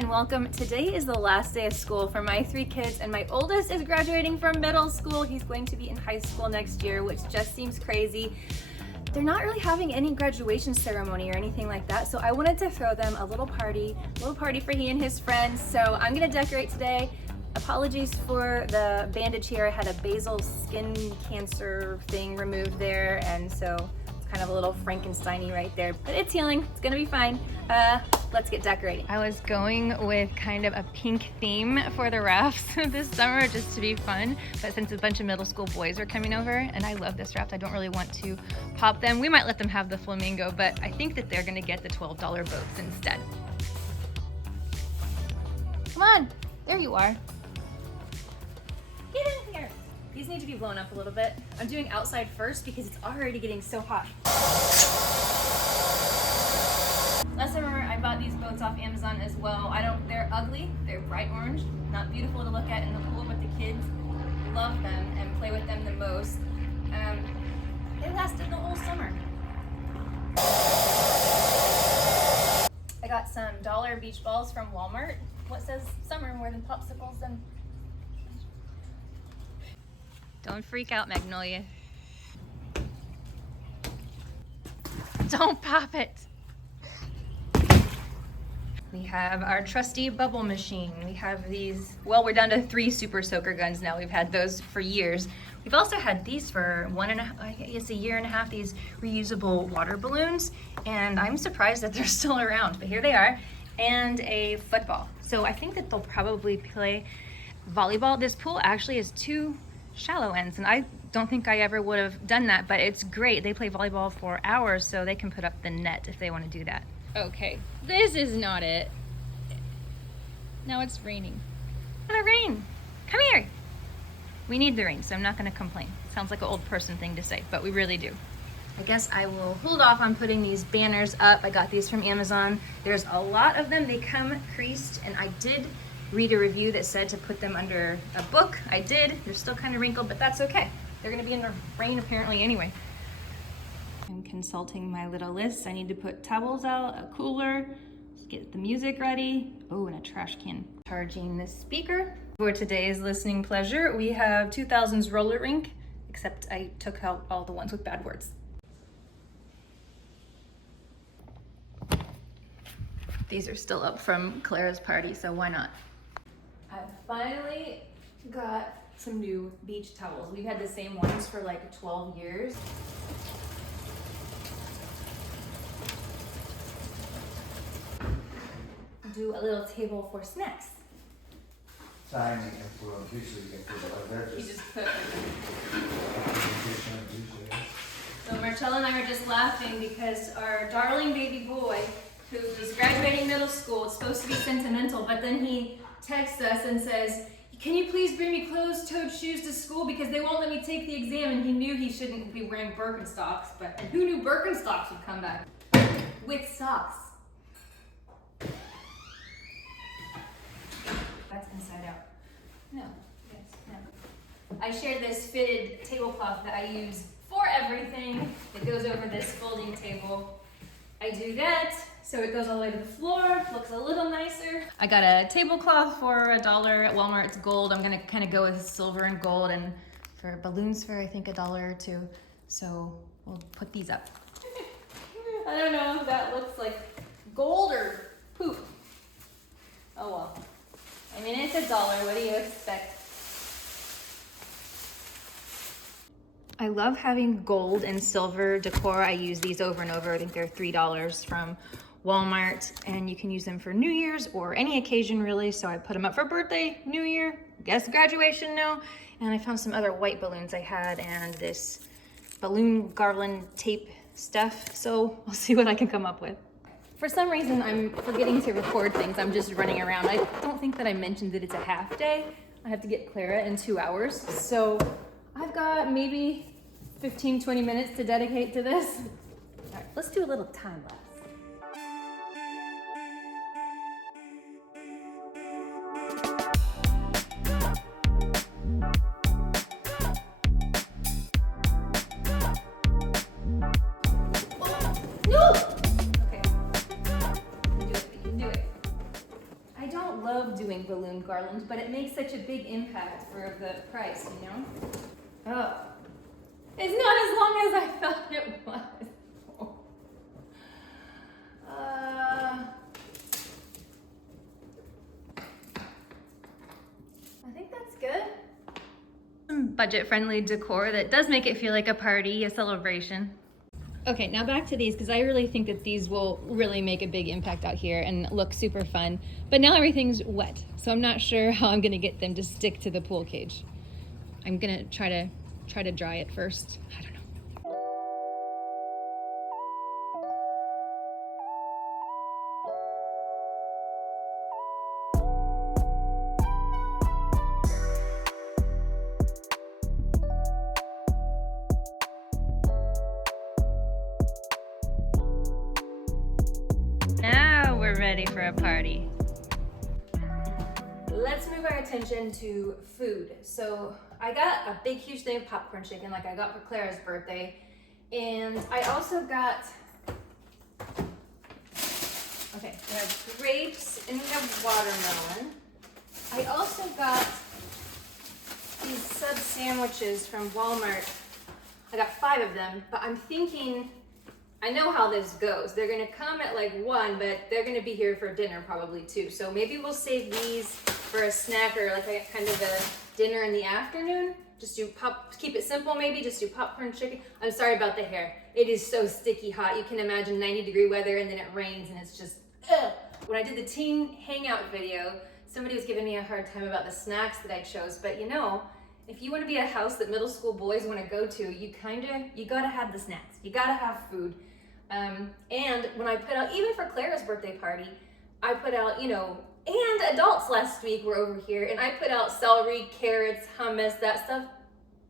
and welcome. Today is the last day of school for my 3 kids, and my oldest is graduating from middle school. He's going to be in high school next year, which just seems crazy. They're not really having any graduation ceremony or anything like that, so I wanted to throw them a little party for he and his friends. So I'm gonna decorate today. Apologies for the bandage here. I had a basal skin cancer thing removed there, and so it's kind of a little Frankenstein-y right there, but it's healing. It's gonna be fine. Let's get decorating. I was going with kind of a pink theme for the rafts this summer just to be fun, but since a bunch of middle school boys are coming over, and I love this raft, I don't really want to pop them. We might let them have the flamingo, but I think that they're gonna get the $12 boats instead. Come on, there you are. Get in here. These need to be blown up a little bit. I'm doing outside first because it's already getting so hot. Last summer, I bought these boats off Amazon as well. They're ugly, they're bright orange, not beautiful to look at in the pool, but the kids love them and play with them the most. They lasted the whole summer. I got some dollar beach balls from Walmart. What says summer more than popsicles and... Don't freak out, Magnolia. Don't pop it. We have our trusty bubble machine. We have these, well, we're down to 3 super soaker guns now. We've had those for years. We've also had these for a year and a half, these reusable water balloons. And I'm surprised that they're still around, but here they are. And a football. So I think that they'll probably play volleyball. This pool actually has 2 shallow ends, and I don't think I ever would have done that, but it's great. They play volleyball for hours, so they can put up the net if they want to do that. Okay, this is not it. Now it's raining. It's gonna rain. Come here. We need the rain, so I'm not gonna complain. Sounds like an old person thing to say, but we really do. I guess I will hold off on putting these banners up. I got these from Amazon. There's a lot of them. They come creased, and I did read a review that said to put them under a book. I did. They're still kind of wrinkled, but that's okay. They're gonna be in the rain apparently anyway. I'm consulting my little list. I need to put towels out, a cooler, get the music ready. Oh, and a trash can. Charging the speaker. For today's listening pleasure, we have 2000's Roller Rink, except I took out all the ones with bad words. These are still up from Clara's party, so why not? I finally got some new beach towels. We've had the same ones for like 12 years. Do a little table for snacks. Sign you can put on usually you can put it like that. You just put. So Marcella and I are just laughing because our darling baby boy, who is graduating middle school, it's supposed to be sentimental, but then he texts us and says, "Can you please bring me closed-toed shoes to school because they won't let me take the exam?" And he knew he shouldn't be wearing Birkenstocks, but who knew Birkenstocks would come back with socks? That's inside out. No, yes, no. I shared this fitted tablecloth that I use for everything. It goes over this folding table. I do that, so it goes all the way to the floor, looks a little nicer. I got a tablecloth for $1 at Walmart. It's gold. I'm gonna kind of go with silver and gold, and for balloons for I think $1 or $2. So we'll put these up. I don't know if that looks like gold or poop. Oh well. I mean, it's $1. What do you expect? I love having gold and silver decor. I use these over and over. I think they're $3 from Walmart, and you can use them for New Year's or any occasion really. So I put them up for birthday, New Year, guess graduation now. And I found some other white balloons I had and this balloon garland tape stuff. So we'll see what I can come up with. For some reason, I'm forgetting to record things. I'm just running around. I don't think that I mentioned that it's a half day. I have to get Clara in 2 hours. So I've got maybe 15, 20 minutes to dedicate to this. All right, let's do a little time lapse. No! Okay, we can do it, we can do it. I don't balloon garland, but it makes such a big impact for the price, you know? Oh, it's not as long as I thought it was. I think that's good. Some budget-friendly decor that does make it feel like a party, a celebration. Okay, now back to these, because I really think that these will really make a big impact out here and look super fun. But now everything's wet, so I'm not sure how I'm gonna get them to stick to the pool cage. I'm gonna try to dry it first. I don't know. Now we're ready for a party. Let's move our attention to food. So I got a big, huge thing of popcorn chicken like I got for Clara's birthday. And I also got, okay, we have grapes and we have watermelon. I also got these sub sandwiches from Walmart. I got 5 of them, but I'm thinking, I know how this goes. They're gonna come at like 1, but they're gonna be here for dinner probably too. So maybe we'll save these for a snack or like a kind of a dinner in the afternoon. Just do keep it simple maybe, just do popcorn chicken. I'm sorry about the hair. It is so sticky hot. You can imagine 90-degree weather and then it rains and it's just, ugh. When I did the teen hangout video, somebody was giving me a hard time about the snacks that I chose, but you know, if you wanna be a house that middle school boys wanna go to, you gotta have the snacks. You gotta have food. And when I put out, even for Clara's birthday party, I put out, you know, and adults last week were over here, and I put out celery, carrots, hummus, that stuff,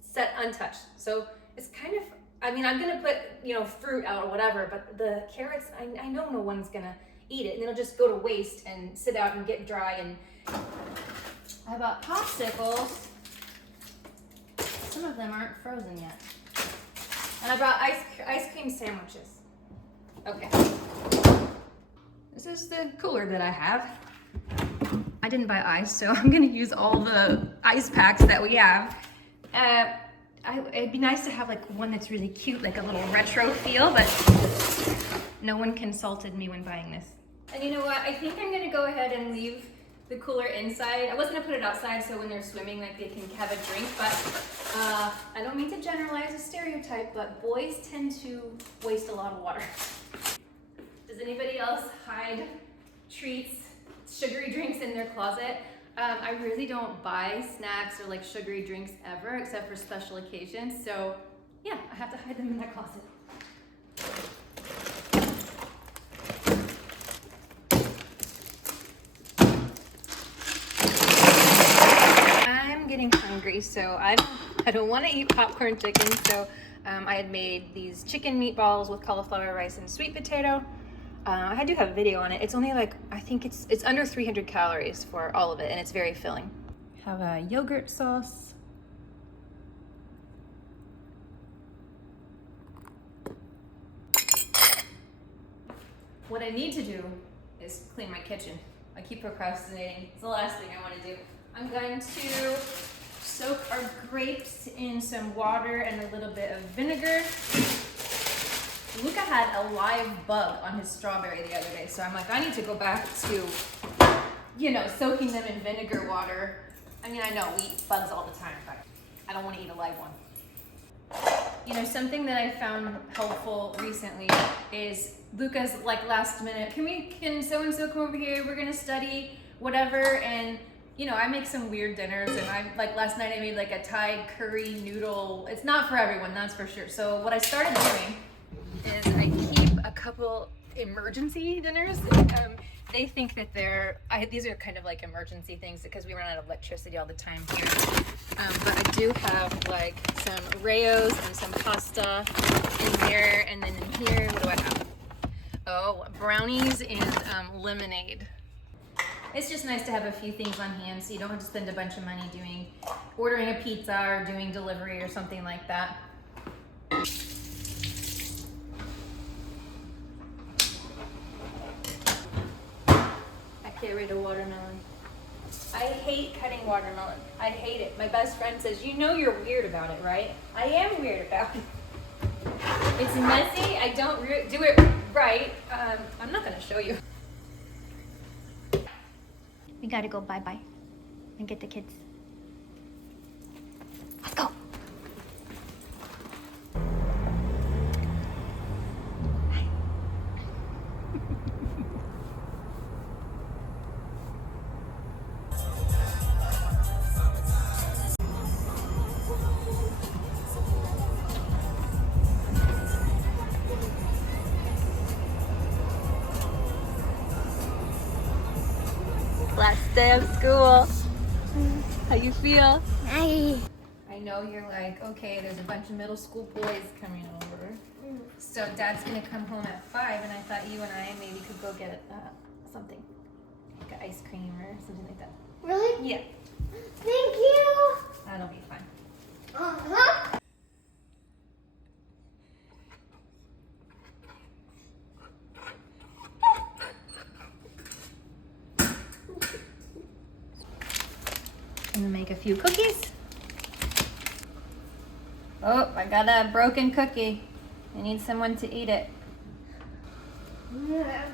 set untouched. So it's kind of, I mean, I'm gonna put, you know, fruit out or whatever, but the carrots, I know no one's gonna eat it, and it'll just go to waste and sit out and get dry. And I bought popsicles. Some of them aren't frozen yet. And I brought ice cream sandwiches. Okay. This is the cooler that I have. I didn't buy ice, so I'm gonna use all the ice packs that we have. It'd be nice to have like one that's really cute, like a little retro feel, but no one consulted me when buying this. And you know what? I think I'm gonna go ahead and leave the cooler inside. I was gonna put it outside so when they're swimming, like they can have a drink, but I don't mean to generalize a stereotype, but boys tend to waste a lot of water. Does anybody else hide treats, sugary drinks in their closet? I really don't buy snacks or like sugary drinks ever, except for special occasions. So yeah, I have to hide them in that closet. I'm getting hungry, so I don't want to eat popcorn chicken. So I had made these chicken meatballs with cauliflower rice and sweet potato. I do have a video on it. It's only like, I think it's under 300 calories for all of it, and it's very filling. Have a yogurt sauce. What I need to do is clean my kitchen. I keep procrastinating. It's the last thing I want to do. I'm going to soak our grapes in some water and a little bit of vinegar. Luca had a live bug on his strawberry the other day, so I'm like, I need to go back to, you know, soaking them in vinegar water. I mean, I know we eat bugs all the time, but I don't want to eat a live one. You know, something that I found helpful recently is Luca's like last minute, can so-and-so come over here? We're gonna study, whatever. And you know, I make some weird dinners, and like last night I made like a Thai curry noodle. It's not for everyone, that's for sure. So what I started doing is I keep a couple emergency dinners. They think that these are kind of like emergency things because we run out of electricity all the time here. But I do have like some Raos and some pasta in here, and then in here, what do I have? Oh, brownies and lemonade. It's just nice to have a few things on hand so you don't have to spend a bunch of money ordering a pizza or doing delivery or something like that. I can't read a watermelon. I hate cutting watermelon. I hate it. My best friend says, you know you're weird about it, right? I am weird about it. It's messy. I don't do it right. I'm not going to show you. We got to go bye-bye and get the kids. Let's go. Last day of school. How you feel? I know you're like, okay, there's a bunch of middle school boys coming over. So Dad's gonna come home at 5, and I thought you and I maybe could go get something. Like an ice cream or something like that. Really? Yeah, Thank you. that'll be fun. Uh-huh. I'm gonna make a few cookies. Oh, I got a broken cookie. I need someone to eat it. Yeah.